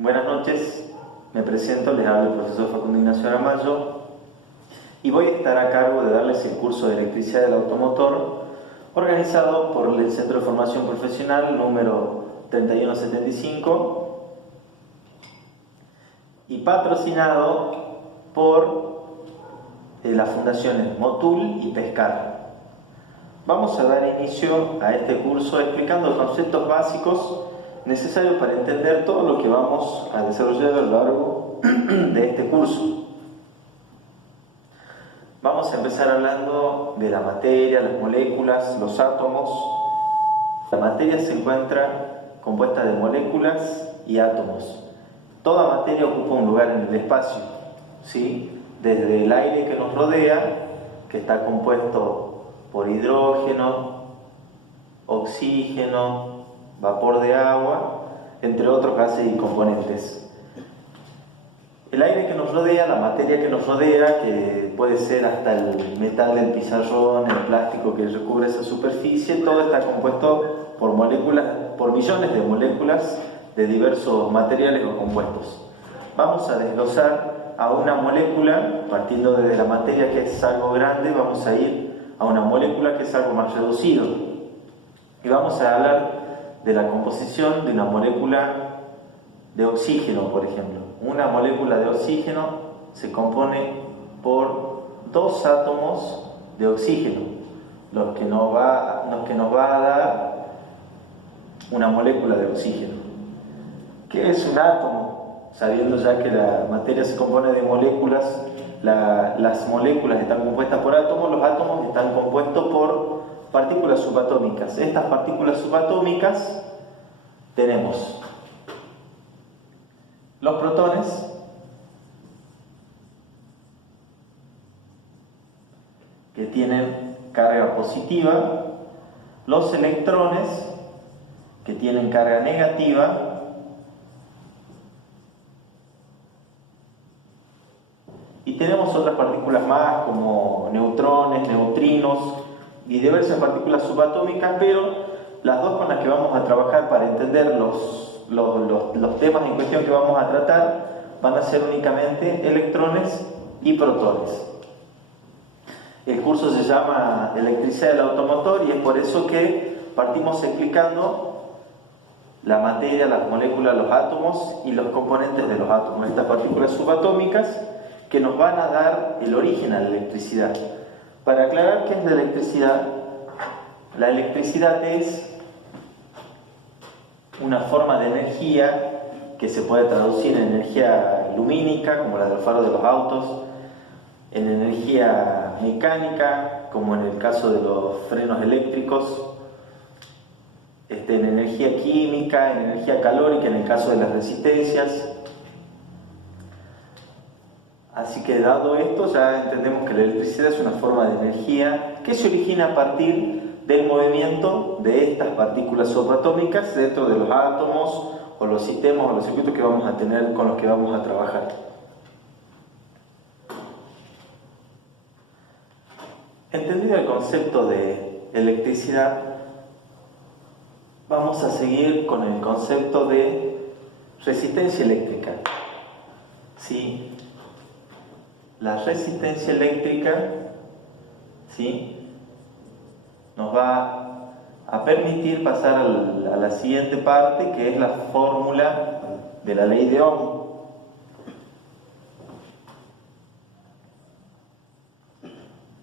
Buenas noches, me presento, les habla el profesor Facundo Ignacio Aramayo y voy a estar a cargo de darles el curso de electricidad del automotor organizado por el Centro de Formación Profesional número 3175 y patrocinado por las fundaciones Motul y Pescar. Vamos a dar inicio a este curso explicando conceptos básicos necesarios para entender todo lo que vamos a desarrollar a lo largo de este curso. Vamos a empezar hablando de la materia, las moléculas, los átomos. La materia se encuentra compuesta de moléculas y átomos. Toda materia ocupa un lugar en el espacio, ¿sí? Desde el aire que nos rodea, que está compuesto por hidrógeno, oxígeno, vapor de agua, entre otros gases y componentes. El aire que nos rodea, la materia que nos rodea, que puede ser hasta el metal del pizarrón, el plástico que recubre esa superficie, todo está compuesto por moléculas, por millones de moléculas de diversos materiales o compuestos. Vamos a desglosar a una molécula, partiendo desde la materia que es algo grande, vamos a ir a una molécula que es algo más reducido. Y vamos a hablar de la composición de una molécula de oxígeno, por ejemplo. Una molécula de oxígeno se compone por dos átomos de oxígeno, lo que nos va a dar una molécula de oxígeno. ¿Qué es un átomo? Sabiendo ya que la materia se compone de moléculas, las moléculas están compuestas por átomos, los átomos están compuestos por partículas subatómicas. Estas partículas subatómicas tenemos los protones, que tienen carga positiva, los electrones, que tienen carga negativa, y tenemos otras partículas más como neutrones, neutrinos y diversas partículas subatómicas, pero las dos con las que vamos a trabajar para entender los temas en cuestión que vamos a tratar van a ser únicamente electrones y protones. El curso se llama Electricidad del Automotor y es por eso que partimos explicando la materia, las moléculas, los átomos y los componentes de los átomos, estas partículas subatómicas que nos van a dar el origen a la electricidad. Para aclarar qué es la electricidad es una forma de energía que se puede traducir en energía lumínica, como la del faro de los autos, en energía mecánica, como en el caso de los frenos eléctricos, en energía química, en energía calórica, en el caso de las resistencias. Así que dado esto, ya entendemos que la electricidad es una forma de energía que se origina a partir del movimiento de estas partículas subatómicas dentro de los átomos o los sistemas o los circuitos que vamos a tener, con los que vamos a trabajar. Entendido el concepto de electricidad, vamos a seguir con el concepto de resistencia eléctrica. ¿Sí? La resistencia eléctrica, ¿sí?, nos va a permitir pasar a la siguiente parte, que es la fórmula de la ley de Ohm.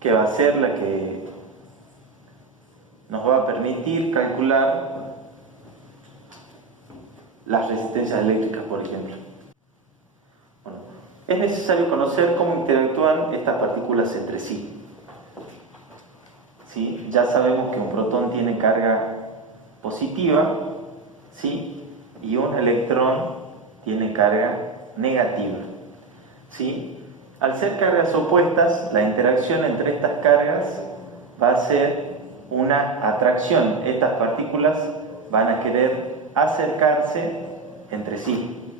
Que va a ser la que nos va a permitir calcular las resistencias eléctricas, por ejemplo. Bueno, es necesario conocer cómo interactúan estas partículas entre sí. ¿Sí? Ya sabemos que un protón tiene carga positiva, ¿sí?, y un electrón tiene carga negativa, ¿sí? Al ser cargas opuestas, la interacción entre estas cargas va a ser una atracción. Estas partículas van a querer acercarse entre sí,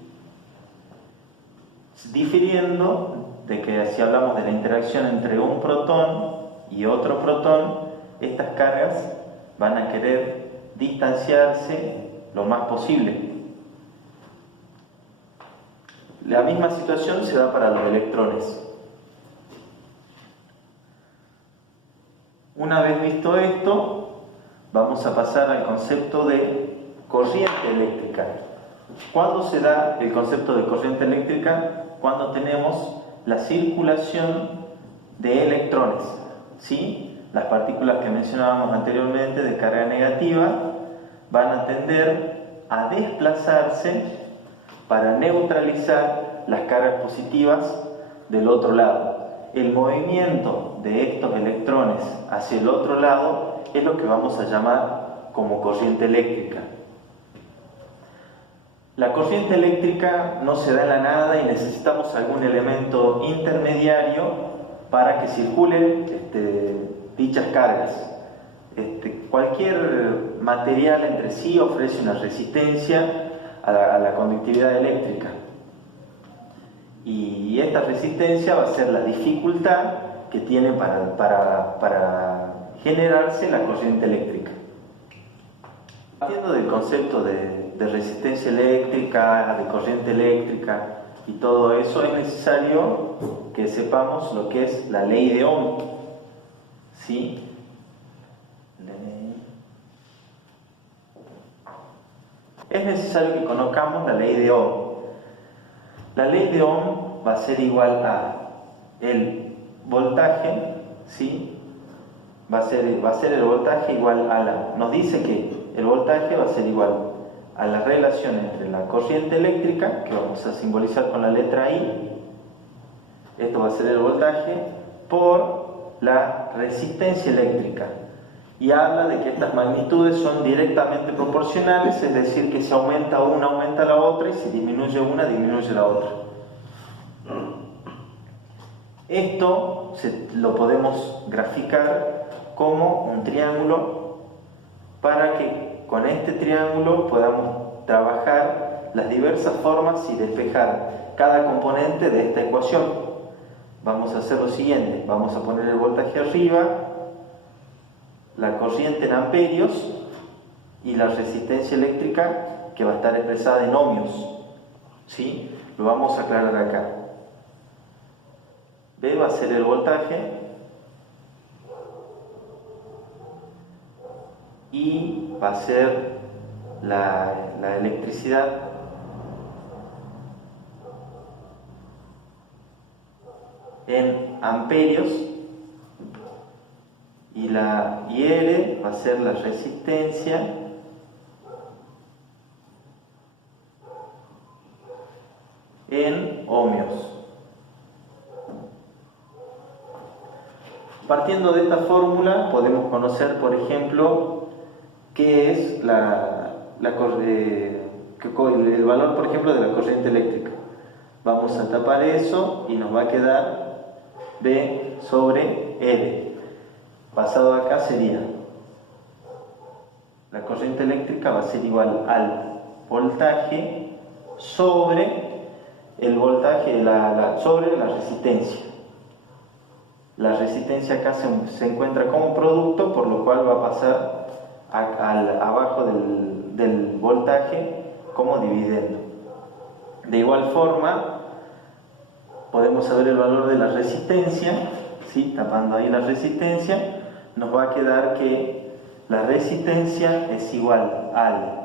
difiriendo de que si hablamos de la interacción entre un protón y otro protón, estas cargas van a querer distanciarse lo más posible. La misma situación se da para los electrones. Una vez visto esto, vamos a pasar al concepto de corriente eléctrica. ¿Cuándo se da el concepto de corriente eléctrica? Cuando tenemos la circulación de electrones, ¿sí? Las partículas que mencionábamos anteriormente de carga negativa van a tender a desplazarse para neutralizar las cargas positivas del otro lado. El movimiento de estos electrones hacia el otro lado es lo que vamos a llamar como corriente eléctrica. La corriente eléctrica no se da en la nada y necesitamos algún elemento intermediario para que circulen dichas cargas. Cualquier material entre sí ofrece una resistencia a la conductividad eléctrica. Y esta resistencia va a ser la dificultad que tiene para generarse la corriente eléctrica. Partiendo del concepto de resistencia eléctrica, de corriente eléctrica y todo eso, es necesario que sepamos lo que es la ley de Ohm. ¿Sí? Es necesario que conozcamos la ley de Ohm. La ley de Ohm va a ser igual a el voltaje, ¿sí? Va a ser el voltaje igual a nos dice que el voltaje va a ser igual a la relación entre la corriente eléctrica, que vamos a simbolizar con la letra I, esto va a ser el voltaje, por la resistencia eléctrica. Y habla de que estas magnitudes son directamente proporcionales, es decir, que si aumenta una, aumenta la otra, y si disminuye una, disminuye la otra. Esto lo podemos graficar como un triángulo para que con este triángulo podamos trabajar las diversas formas y despejar cada componente de esta ecuación. Vamos a hacer lo siguiente, vamos a poner el voltaje arriba, la corriente en amperios y la resistencia eléctrica que va a estar expresada en ohmios. ¿Sí? Lo vamos a aclarar acá. B va a ser el voltaje y va a ser la electricidad en amperios. Y R va a ser la resistencia en ohmios. Partiendo de esta fórmula podemos conocer, por ejemplo, qué es el valor, por ejemplo, de la corriente eléctrica. Vamos a tapar eso y nos va a quedar B sobre L. Pasado acá sería, la corriente eléctrica va a ser igual al voltaje sobre el voltaje, sobre la resistencia. La resistencia acá se encuentra como producto, por lo cual va a pasar abajo del voltaje como dividendo. De igual forma, podemos saber el valor de la resistencia, ¿sí? Tapando ahí la resistencia, nos va a quedar que la resistencia es igual al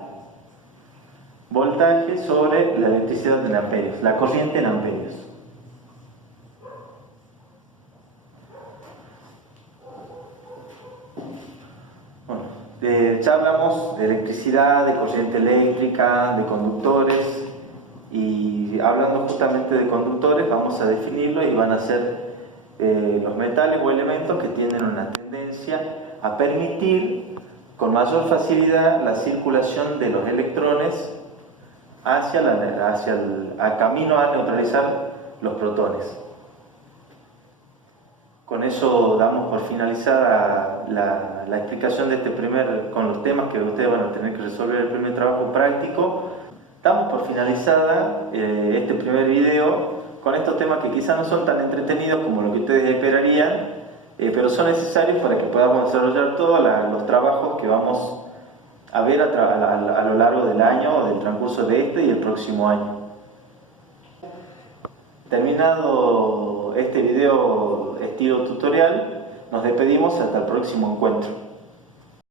voltaje sobre la electricidad en amperios, la corriente en amperios. Bueno, ya hablamos de electricidad, de corriente eléctrica, de conductores, y hablando justamente de conductores vamos a definirlo y van a ser los metales o elementos que tienen una tendencia a permitir con mayor facilidad la circulación de los electrones hacia el camino a neutralizar los protones. Con eso damos por finalizada la explicación de con los temas que ustedes van a tener que resolver el primer trabajo práctico. Damos por finalizada este primer video con estos temas que quizás no son tan entretenidos como lo que ustedes esperarían, pero son necesarios para que podamos desarrollar todos los trabajos que vamos a ver a lo largo del año o del transcurso de este y el próximo año. Terminado este video estilo tutorial, nos despedimos hasta el próximo encuentro.